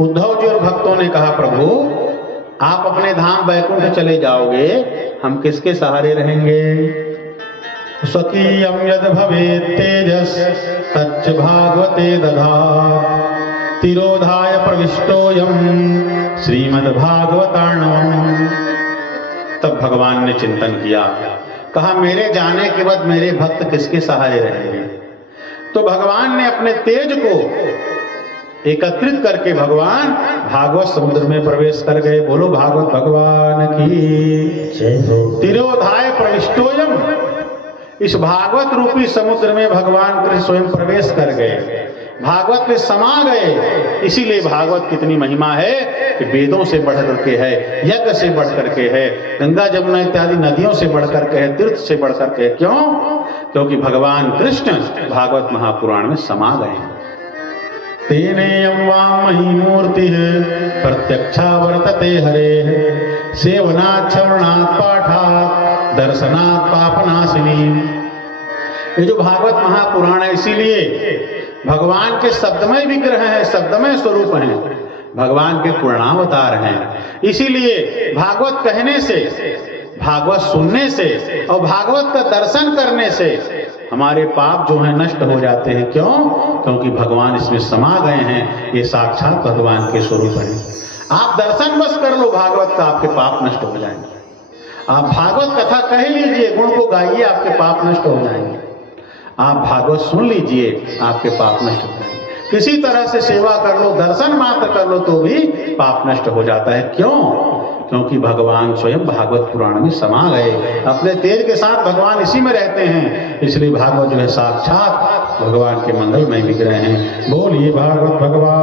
उद्धव जी और भक्तों ने कहा, प्रभु आप अपने धाम वैकुंठ चले जाओगे, हम किसके सहारे रहेंगे? स्वकीयं यद भवेत् तेजस् तच्च भागवते दधात् तिरोधाय प्रविष्टोऽयं श्रीमद्भागवतार्णवम्। तब भगवान ने चिंतन किया, कहा मेरे जाने के बाद मेरे भक्त किसके सहारे रहेंगे? तो भगवान ने अपने तेज को एकत्रित करके भगवान भागवत समुद्र में प्रवेश कर गए। बोलो भागवत भगवान की जय हो। तिरोधाय प्रविष्टोयम, इस भागवत रूपी समुद्र में भगवान कृष्ण स्वयं प्रवेश कर गए, भागवत में समा गए। इसीलिए भागवत कितनी महिमा है कि वेदों से बढ़ करके है, यज्ञ से बढ़ करके है, गंगा जमुना इत्यादि नदियों से बढ़ करके है, तीर्थ से बढ़ करके है। क्यों? क्योंकि भगवान कृष्ण भागवत महापुराण में समा गए हैं। तेनेयं वामही मूर्ति प्रत्यक्षा वर्तते हरे सेवनात् श्रवणात् पाठात् दर्शनात् पापनाशिनी। ये जो भागवत महापुराण है, इसीलिए भगवान के शब्दमय विग्रह है, शब्दमय स्वरूप हैं, भगवान के पूर्णावतार हैं। इसीलिए भागवत कहने से, भागवत सुनने से और भागवत का दर्शन करने से हमारे पाप जो हैं नष्ट हो जाते हैं। क्यों? क्योंकि भगवान इसमें समा गए हैं, ये साक्षात भगवान के स्वरूप हैं। आप दर्शन बस कर लो भागवत का, आपके पाप नष्ट हो जाएंगे। आप भागवत कथा कह लीजिए, गुण को गाइए, आपके पाप नष्ट हो जाएंगे। आप भागवत सुन लीजिए, आपके पाप नष्ट हो जाएंगे। किसी तरह से सेवा कर लो, दर्शन मात्र कर लो तो भी पाप नष्ट हो जाता है। क्यों? क्योंकि भगवान स्वयं भागवत पुराण में समा गए, अपने तेज के साथ भगवान इसी में रहते हैं। इसलिए भागवत जो है साक्षात भगवान के मंगलमय विग्रह हैं। बोलिए भागवत भगवान।